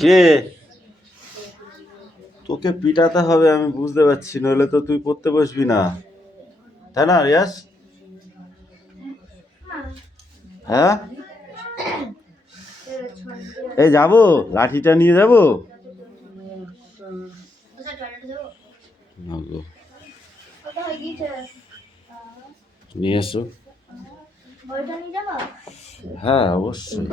কে তোকে পিটাতে হবে আমি বুঝতে পারছি, নইলে তো তুই পড়তে বসবি না, তাই না রিয়াজ? হ্যাঁ, এই যাবো, লাঠিটা নিয়ে যাবো। নিয়ে এসো। হ্যাঁ অবশ্যই।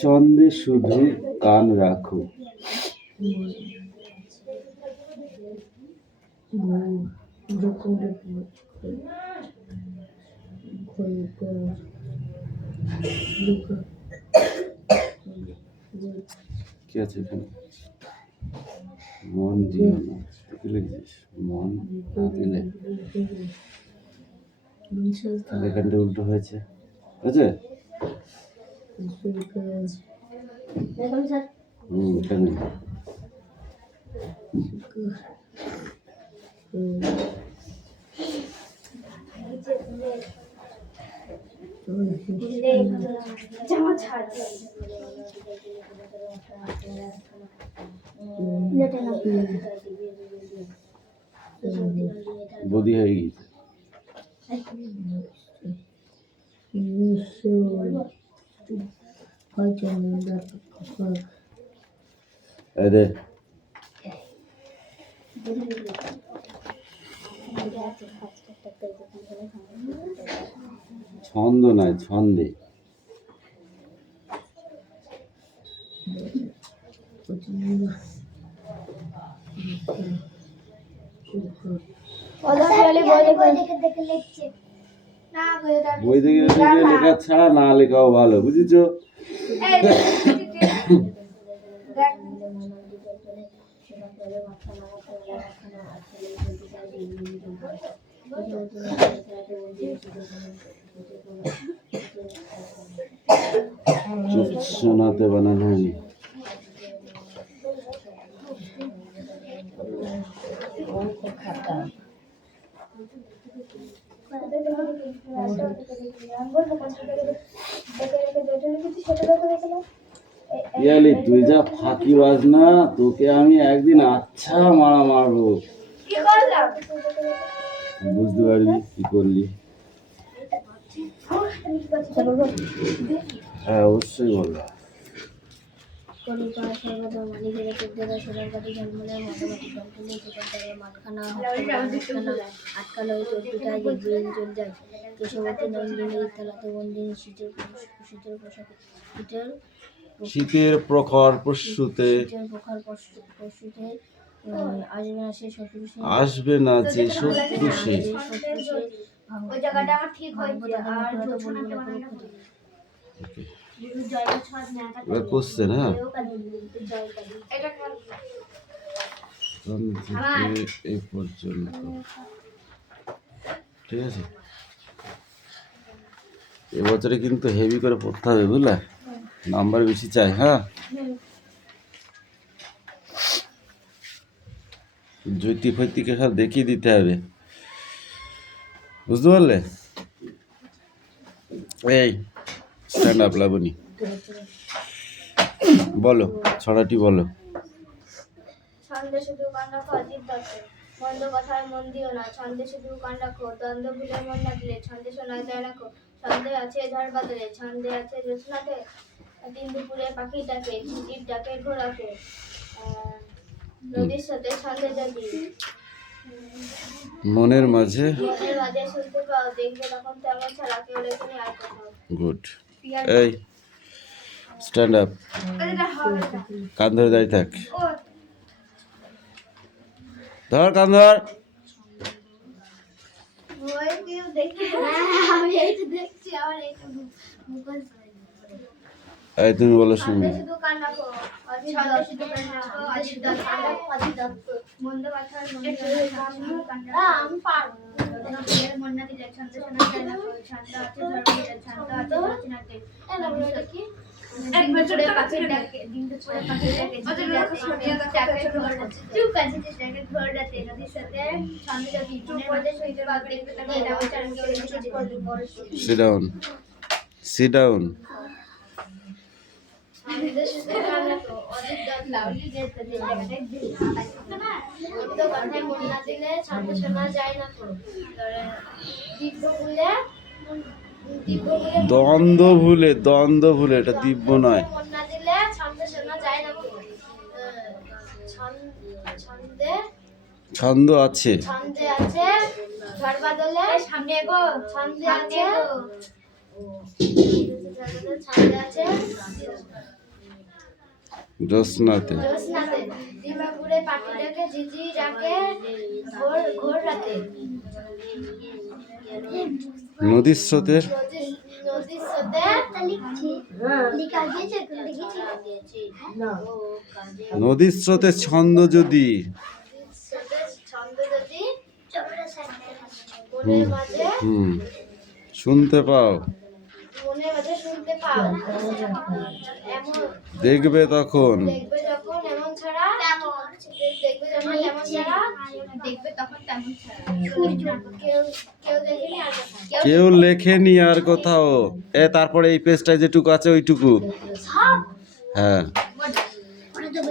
ছন্দে শুধু কান রাখো। কি আছে এখানে? মন দিও না, লিখেছিস মন না দিলে, এখানটা উল্টো হয়েছে, বুঝছে? এখানে বদি হয়ে গেছে। ছন্দ নয়, ছন্দে। বই থেকে লেখা ছাড়া না লেখাও ভালো, বুঝেছ? শোনাতে বানানো হয়নি। ইয়ালি তুই যা ফাঁকিবাজ না, তোকে আমি একদিন আচ্ছা মারা মারবো, বুঝতে পারবি কি করলি। হ্যাঁ অবশ্যই বলবো। শীতের প্রখর পরশুতে আসবে না যে শত্রু সে। কোশ্চেন, হ্যাঁ এই পর্যন্ত, ঠিক আছে? এবছরে কিন্তু হেভি করে পড়তে হবে, বুঝলে? নাম্বার বেশি চাই, হ্যাঁ? জ্যোতি ফৈতিকে সব দেখিয়ে দিতে হবে, বুঝতে পারলে? এই স্ট্যান্ড আপ লাবণী, বলো ছড়াটি বলো। ছন্দে শুধু কান রাখো অজিত দত্তের, মন্দ কথায় মন দিও না, ছন্দে শুধু কান রাখো, দ্বন্দ্ব ভুলে মন ডাকলে, ছন্দে শোনায় যায় রাখো, ছন্দে আছে ঝড় বাদলে, ছন্দে আছে জ্যোৎস্নাতে, দিন দুপুরে পাখি ডাকে, ঝিঁঝির ডাকে ঘোরাকে, নদীর সাথে ছন্দে জাগি, মনের মাঝে মনের মাঝে শুনতে পাও, দেখবে তখন তেমন ছাড়া কেউ লেখেনি আর কোথাও। গুড। এই স্ট্যান্ড আপ, কান ধরে দাঁড়িয়ে থাক, ধর কান ধর। ওই কেউ দেখে আমি এইটা দেখছি, আমার এইটা মুখস্থ হয়ে গেছে। এই তুমি বলো শুনি। ছন্দে শুধু কান রাখো, অজিত দত্ত, শুধু কান রাখো, অজিত দত্ত, মন্দ কথার মন্দ শুধু কান রাখো। আমি পারবো। ফুলের মন না দিলে ছন্দ শোনা যায় না, ছন্দ আছে ধর্ম দিলে ছন্দ আছে রচনাতে। এটা কি? দুপুরে পাখির ডাকে, দিন দুপুরে পাখির ডাকে, চাকায় ঘোর রাতে, চুপ আছে চাকায় ঘোর রাতে, নদীর সাথে ছন্দ যদি চুপ করে শুইতে পারো, দেখবে তখন তেমন ছাড়া কেউ লেখেনি আর কোথাও। Sit down, sit down. ছন্দে শুধু কান রাখো, অজিত দত্ত, লাউলি যেতে যে জায়গাটায় মন্দ কথায় মন না দিলে ছন্দ শোনা যায় না তো। দিব্য ভুলে দ্বন্দ্ব ভুলে, দ্বন্দ্ব ভুলে, এটা দিব্য নয়। মন না দিলে ছন্দ শোনা যায় না তো। ছন্দে ছন্দ আছে, ছন্দে আছে ঝড় বাদলে, সামনে এগো, ছন্দে আছে ছন্দে আছে জ্যোৎস্নাতে, জ্যোৎস্নাতে, দিবাপুরে পাখি ডাকে, ঝিঝি ডাকে ঘোর ঘোর রাতে, নদীর স্রোতের, নদীর স্রোতে নদীর স্রোতের ছন্দ যদি ছন্দ যদি মনের মাঝে শুনতে পাও, মনের মাঝে শুনতে পাও, এমন দেখবে তখন, দেখবে যখন এমন ছাড়া দেখবে যখন তেমন ছাড়া দেখবে তখন তেমন ছাড়া কেউ কেউ দেখেনি আর কোথাও। কেউ লেখেনি আর কোথাও। তারপরে এই পেজটায় যেটুকু আছে ওইটুকু। হ্যাঁ,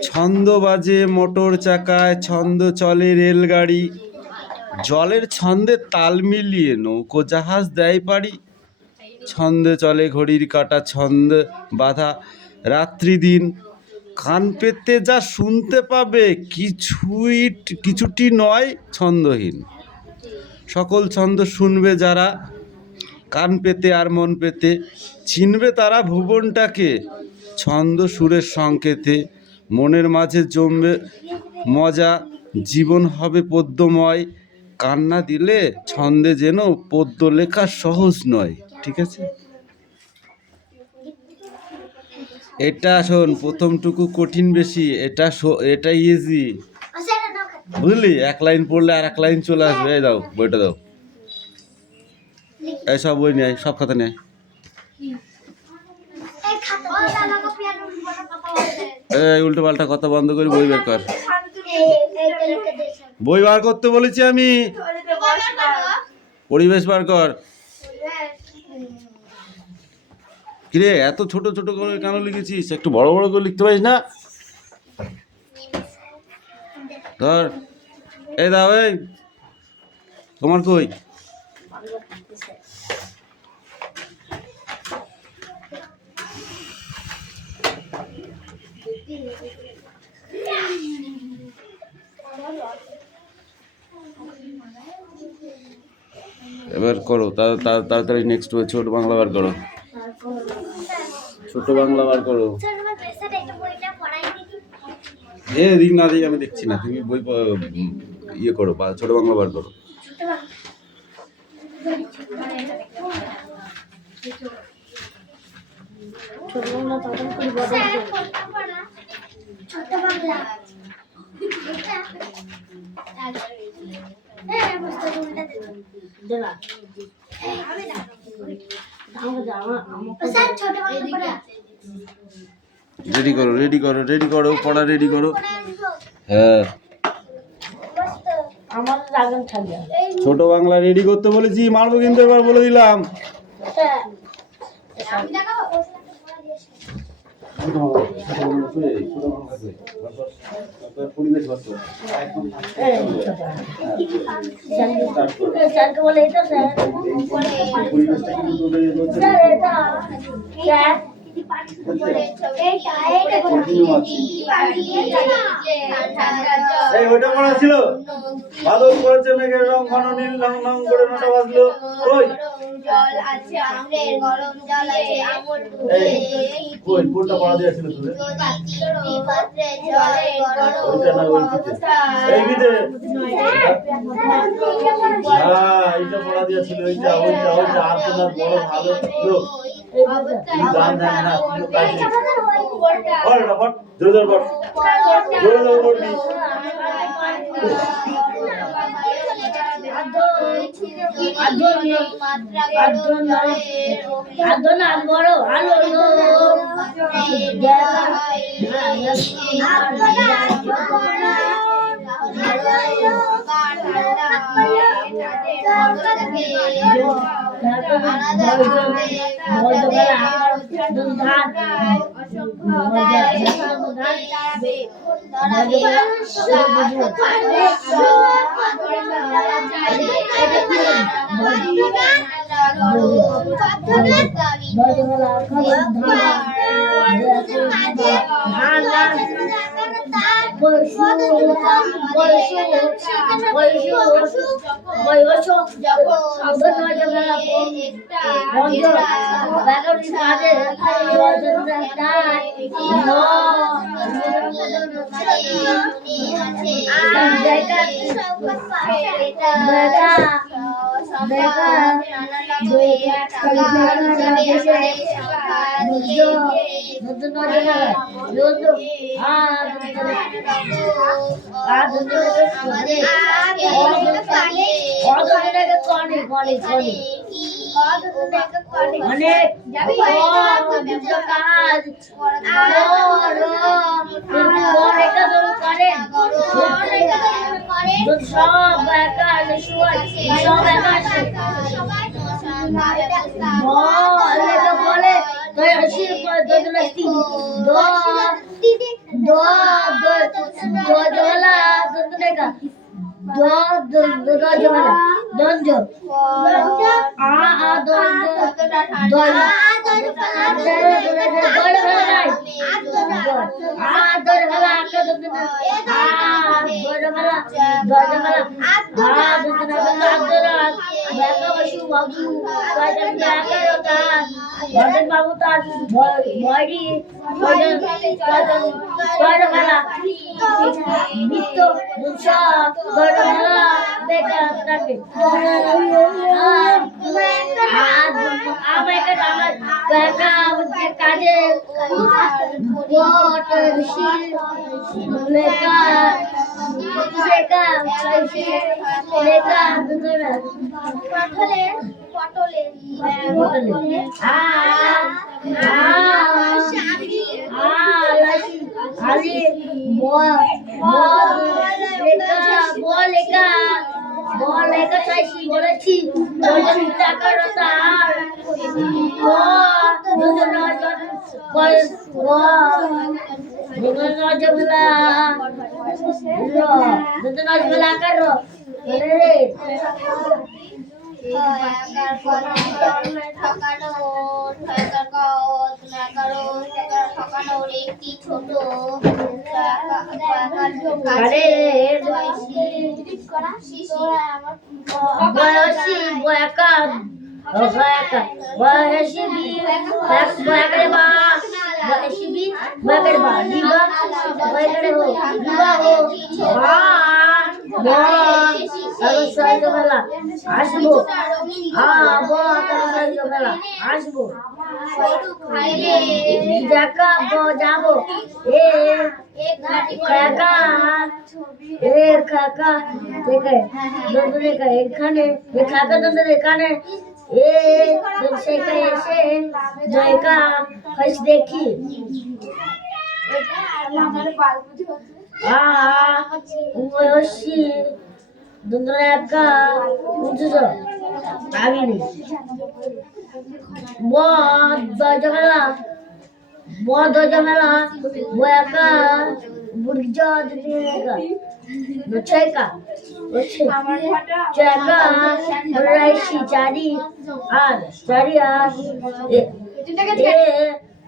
ছন্দ বাজে মোটর চাকায়, ছন্দ চলে রেলগাড়ি, জলের ছন্দে তাল মিলিয়ে নৌকো জাহাজ দেয় পারি, ছন্দে চলে ঘড়ির কাঁটা, ছন্দ বাধা রাত্রি দিন, কান পেতে যা শুনতে পাবে কিছুটি নয় ছন্দহীন, সকল ছন্দ শুনবে যারা, কান পেতে আর মন পেতে, চিনবে তারা ভুবনটাকে, ছন্দ সুরের সংকেতে, মনের মাঝে জমবে মজা, জীবন হবে পদ্যময়, কান্না দিলে ছন্দে যেন পদ্য লেখা সহজ নয়। ঠিক আছে, এটা শোন, প্রথমটুকু কঠিন বেশি, এটা ইজি, বুঝলি? এক লাইন পড়লে আর এক লাইন চলে আসবে। এই দাও বইটা দাও, এই সব বই নেয়, সব খাতা নেয়। এই উল্টো পাল্টা কথা বন্ধ করে বই বের কর, বই বার করতে বলেছি আমি, পরিবেশ বার কর। কিরে এত ছোট ছোট করে কেন লিখেছিস? একটু বড় বড় করে লিখতে পারিস না? ধর, এই দাও, এই তোমার কই? এবার করো তাড়াতাড়ি, নেক্সট হয়ে ছোট বাংলা বার করো, ছোট বাংলা বার করো। দিক না দিক আমি দেখছি না, তুমি বই ইয়ে করো, বা ছোট বাংলা বার করো। রেডি করো, রেডি করো, রেডি করো, পড়া রেডি করো। হ্যাঁ, ছোট বাংলা রেডি করতে বলেছি, মারবো কিন্তু এবার বলে দিলাম। পরিবেশ এই ওটা পড়া ছিল বাদল করেছে মেঘের রং ঘন নীল রং রং করে নটা বাজলো কই জল আছে আমলের গরম জল আছে আমল কই কোনটা পড়া দিয়েছিল তোরে পাত্রে জলের গরম ওইটা না অবস্থা এই বিদে হ্যাঁ এইটা পড়া দিয়েছিল ওইটা আর কোন বড় ভালো লোক তুই গান জানে না তুই কাজে বল না বল জোরে বল জোরে বলবি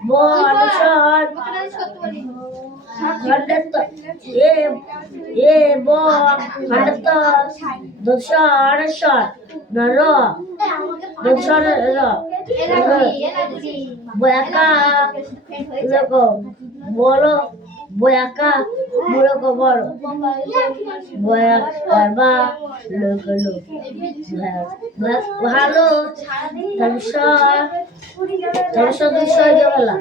বনসর খণ্ডত্ব এ ব খণ্ডত্ব দশর সর নর দশর র বয়াকা লোক বলো বয়াকা মূলক বড় বয়াকা লোক লোক ভালো তারপর দুশয় জগলা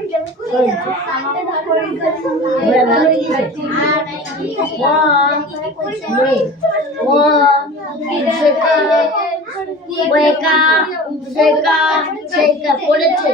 পড়েছে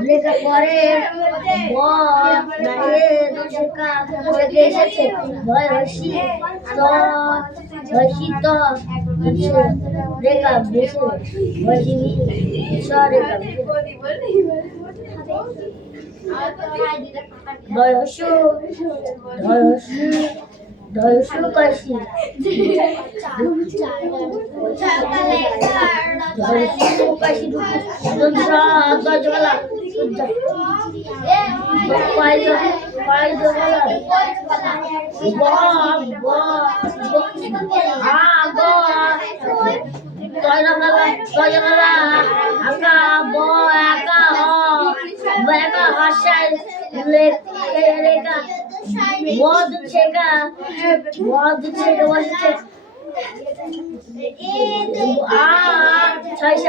লেখা পরে এসেছে ভয় হসি তো রেখা বেশি হসি রেখা ধয়সু ধয়সু ধয়সু কাশি ধয়সু কাশি গজগলা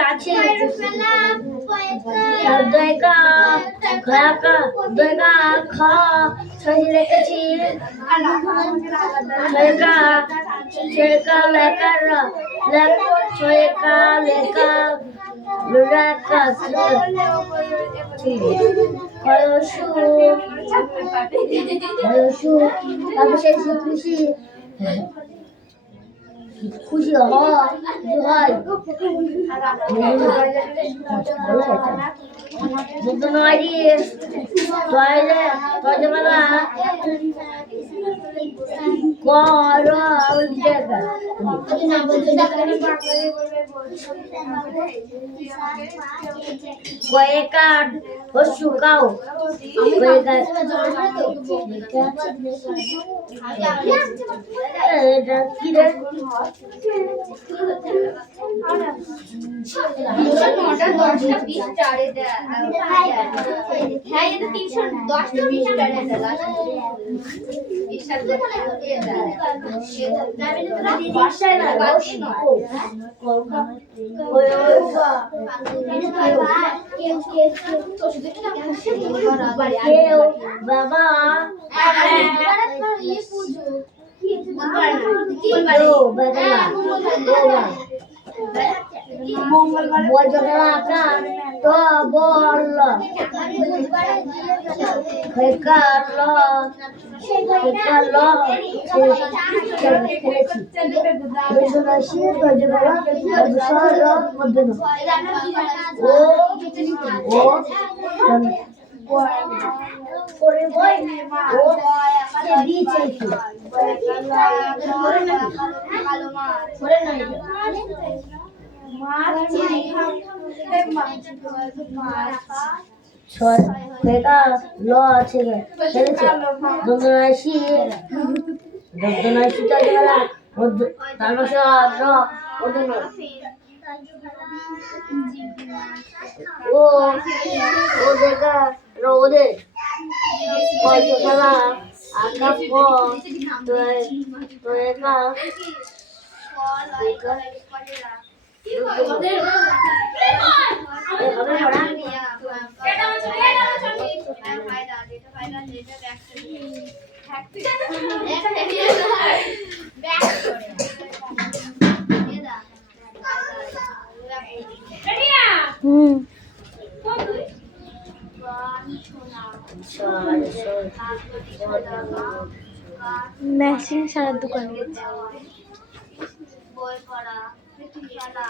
আছে দয়কা খয়াকা দয়কা খ ছয় লিখেছি ছয়কা ছয়কা লেখার লেখ ছয়কা লেখা লেখা খয়সু খয়সু তারপর সেই খুশি খুশি হয় শুকাও কি রে বাবা তো বল করে বই ও দিয়েছে ছয় ল আছে দন্দনাশি দন্দনাশিটা যারা ও ও দেখা ওদের খেলা আঁকা তো একা ম্যাচিং সারা দোকান বই পড়া খেলা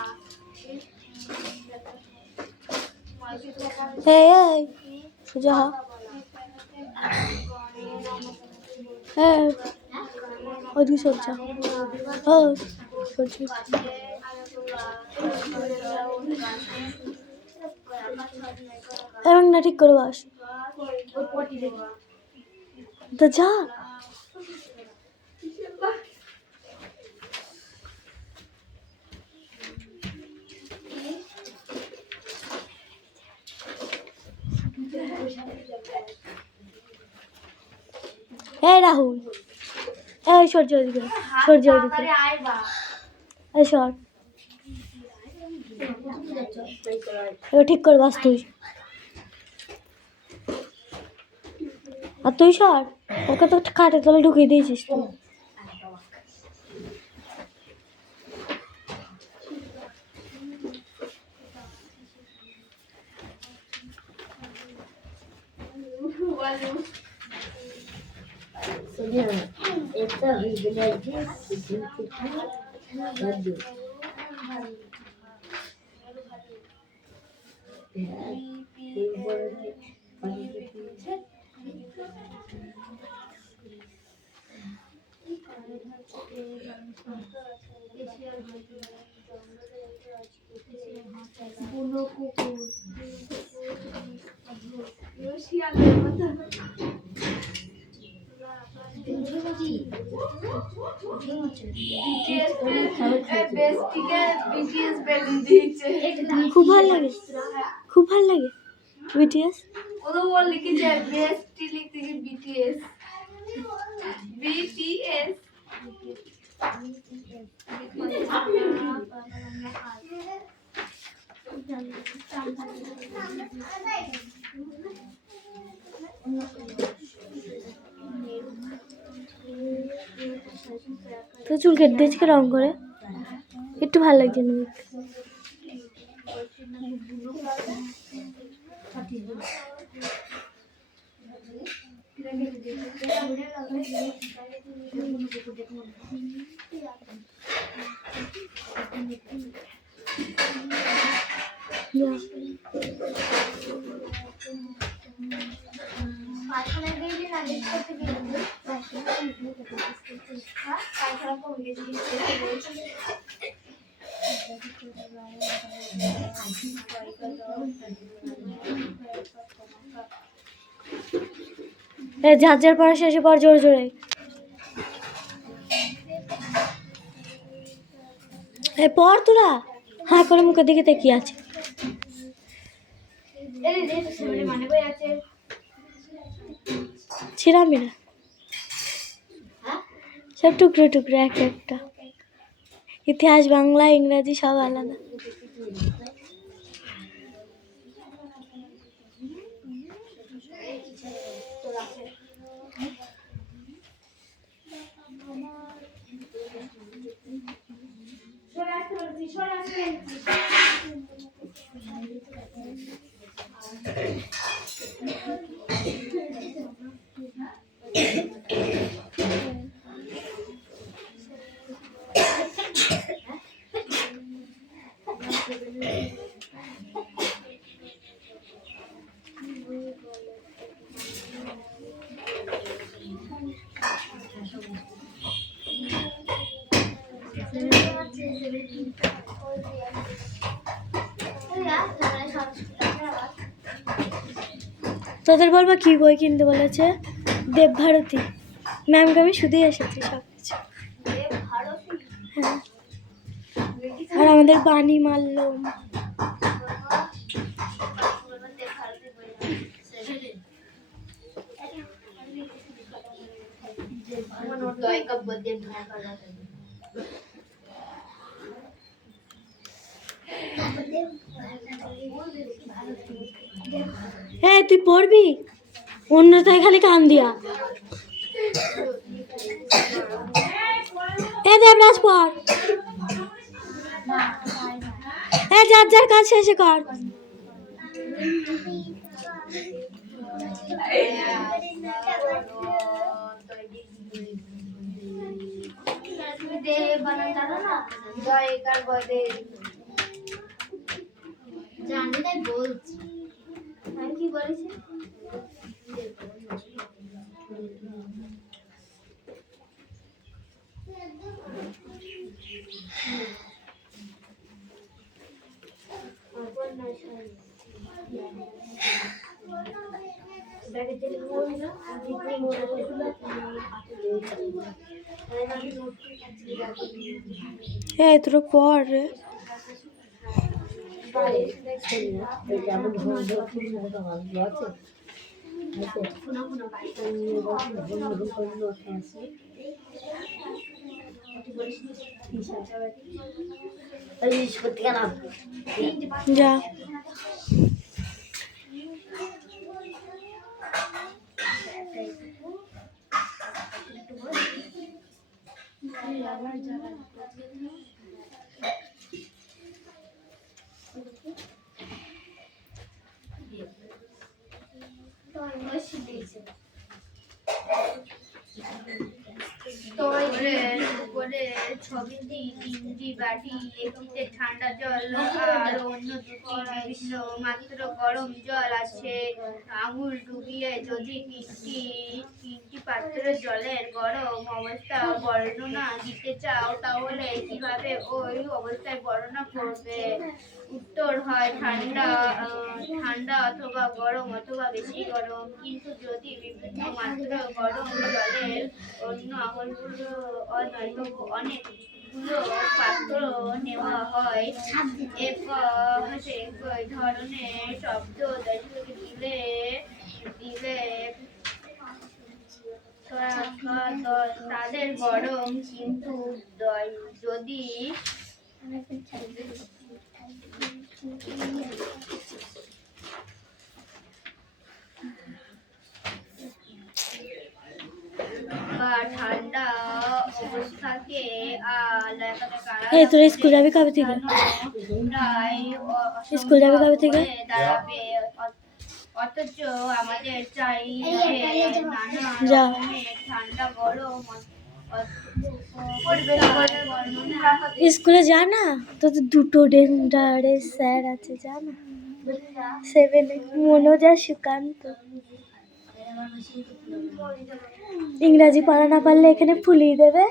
এই সোজা হ। এই ওদিকে সরছা ও সরছি এবং না ঠিক করে বাস তো যা এই রাহুল এই সরছি ওদিকে সরছি ওদিকে এই সর এবার ঠিক করে বাস তুই আর তুই সর ওকে তো খাটের তলে ঢুকিয়ে দিয়েছিস তুই খুব ভালো লাগে খুব ভালো লাগে বিটিএস ওরা বল লিখেছে বেস্টি লিখতে কি বিটিএস বিটিএস তো চুল কেটে দিয়েছি রং করে একটু ভালো লাগছে না পায়খানা গেলে না দেখতে গেলে পায়খানা কম গেছে যার যার পড়া শেষে পর জোরে জোরে পর তোরা হ্যাঁ করে মুখের দিকে তাকিয়ে আছে ছিড়ামি না সব টুকরো টুকরো একটা একটা ইতিহাস বাংলা ইংরাজি সব আলাদা তোদের বলবো কি বই কিনতে বলেছে দেবভারতী ম্যামকে আমি শুধুই এসেছি সব কিছু হ্যাঁ আর আমাদের বাণী মাল্যম হ্যাঁ তুই পড়বি অন্যটায় খালি কান দিয়া দেবরাজ পড় যার যার কাজ শেষে কর বানান জানো না জয় কার বদে জানি তাই বলছি আমি কি বলেছি এই তোরা পড় রে। যা তৈরের উপরে ছবিটি তিনটি বাটি, একটিতে ঠান্ডা জল আর অন্য দুটি বিভিন্ন মাত্র গরম জল আছে। আঙুল ডুবিয়ে যদি তিনটি পাত্রের জলের গরম অবস্থা বর্ণনা দিতে চাও তাহলে কিভাবে ওই অবস্থায় বর্ণনা করবে? উত্তর হয় ঠান্ডা অথবা গরম অথবা বেশি গরম। কিন্তু যদি বিভিন্ন মাত্রা গরম জলের অন্য আঙুলগুলো অনেকগুলো পাত্র নেওয়া হয়, একই ধরনের শব্দ দিলে তাদের গরম কিন্তু যদি বা ঠান্ডা অবস্থাকে এই তোরা স্কুল যাবি কবে থেকে? স্কুল যাবি কবে থেকে? দাঁড়াবে। অথচ আমাদের চাইলে নানা যা। রকমের ঠান্ডা গরম স্কুলে যা না, তোদের দুটো ডেন্ডারের স্যার আছে জানা, 7-এ মনোজ আর সুকান্ত। ইংরাজি পড়া না পারলে এখানে ফুলিয়ে দেবে।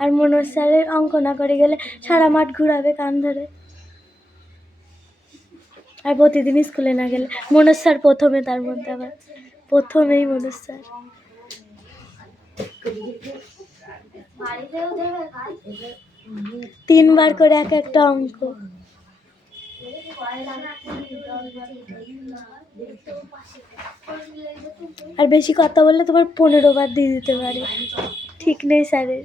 আর মনোজ স্যারের অঙ্ক না করে গেলে সারা মাঠ ঘুরাবে কান ধরে। আর প্রতিদিন স্কুলে না গেলে মনোজ স্যার প্রথমে, তার মধ্যে আবার প্রথমেই মনোজ স্যার। তিনবার করে এক একটা অঙ্ক। আর বেশি কথা বললে তোমার 15 বার দিয়ে দিতে পারে, ঠিক নেই স্যারের।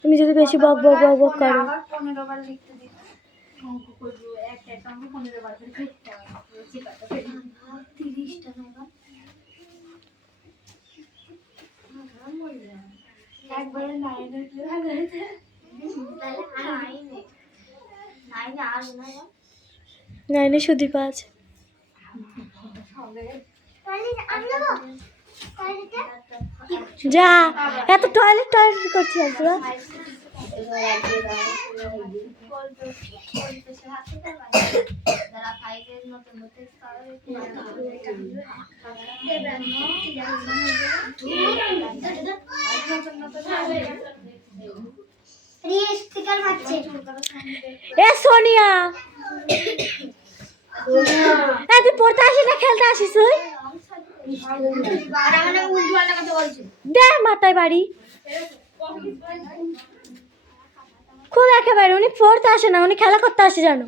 তুমি যদি বেশি বক বক বক বক করো। 15 বার লিখতে দিই অঙ্ক করবো, একটা অঙ্ক 15 বার করে লিখতে হবে। 30টা না একবারে 9 এর ভালো হইছে। তাহলে 9 আর না 9-এ সুদীপা আছে। যা, এত টয়লেট টয়লেট করছি আর তোরা। এ সোনিয়া, তুই পড়তে আসিস না খেলতে আসিস? তুই দে মাথায় বাড়ি। খুব একেবারে উনি পড়তে আসে না, উনি খেলা করতে আসে জানো।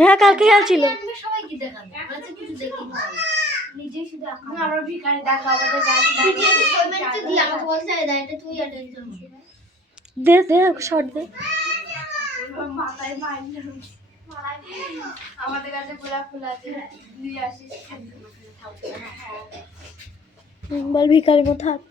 হ্যাঁ কালকে খেলছিল। দে দে শর্ট দে। আমাদের কাছে গোলাপ ফুল আছে, নিয়ে আসিস। বল ভিখারি মতো হাত।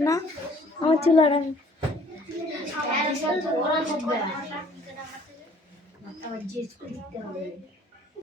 না আমার চুল আরাম আমার জিজ্ঞেস করতে হবে